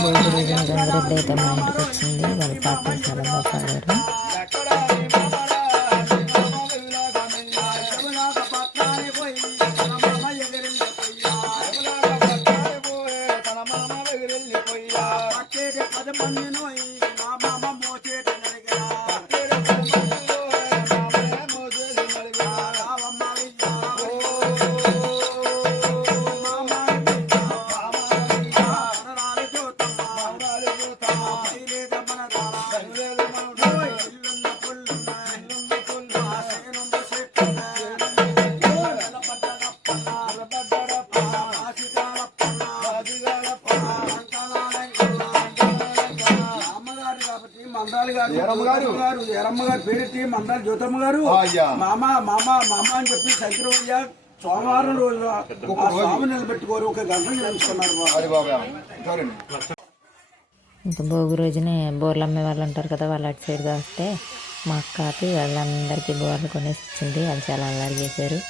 భోగి రోజున గంగిరెద్దు అయితే మా ఇంటికి వచ్చింది. వాళ్ళ పాటలు చాలా బాగా పాడారు. ఎరమ్మగారు పేరెత్తి మందాల జ్యోతమ్మ గారు మామ మామ మామ అని చెప్పి శంకరయ్య సోమవారం రోజు స్వామి నిలబెట్టుకోరు 1 గంట నిలుస్తున్నారు. ఇంకా భోగి రోజునే బోర్లు అమ్మే వాళ్ళు ఉంటారు కదా, వాళ్ళు అటు సైడ్గా వస్తే మా అక్కకి వాళ్ళందరికీ బోర్లు కొనేసి ఇచ్చింది. వాళ్ళు చాలా అల్లరి చేశారు.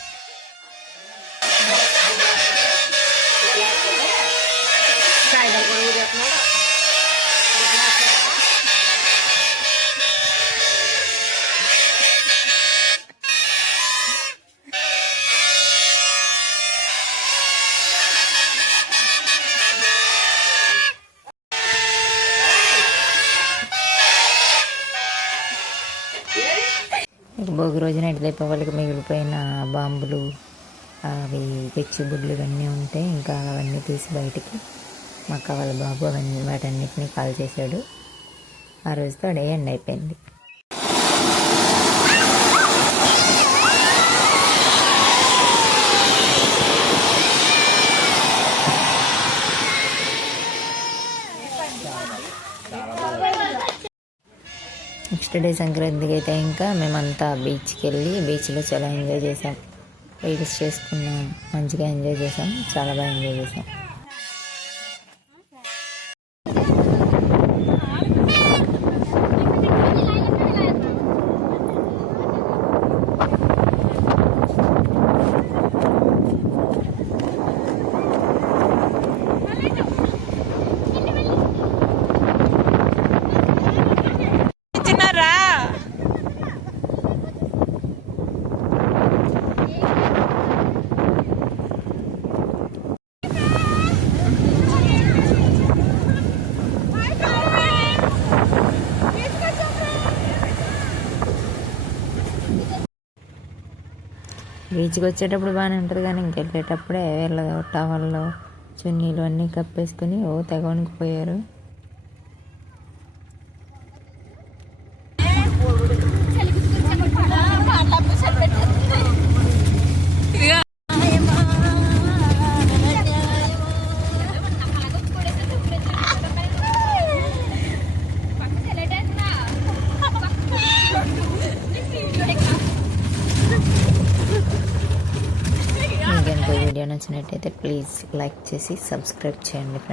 భోగి రోజున దీపావళికి మిగిలిపోయిన బాంబులు, అవి పెచ్చుబుడ్లు ఇవన్నీ ఉంటే ఇంకా అవన్నీ తీసి బయటికి మా అక్క వాళ్ళ బాబు వాటన్నిటిని కాల్ చేశాడు. ఆ రోజుతో డే ఎండ్ అయిపోయింది. నెక్స్ట్ డే సంక్రాంతికి అయితే ఇంకా మేమంతా బీచ్కి వెళ్ళి బీచ్లో చాలా ఎంజాయ్ చేసాం. రీల్స్ చేసుకున్నాం, మంచిగా ఎంజాయ్ చేసాం, చాలా బాగా ఎంజాయ్ చేసాం. బీచ్కి వచ్చేటప్పుడు బాగానే ఉంటుంది, కానీ ఇంకెళ్ళేటప్పుడే వీళ్ళ టవల్లో చున్నీలు అన్నీ కప్పేసుకుని తెగ వణికిపోయారు. వీడియో నచ్చినట్టయితే ప్లీజ్ లైక్ చేసి సబ్స్క్రైబ్ చేయండి ఫ్రెండ్స్.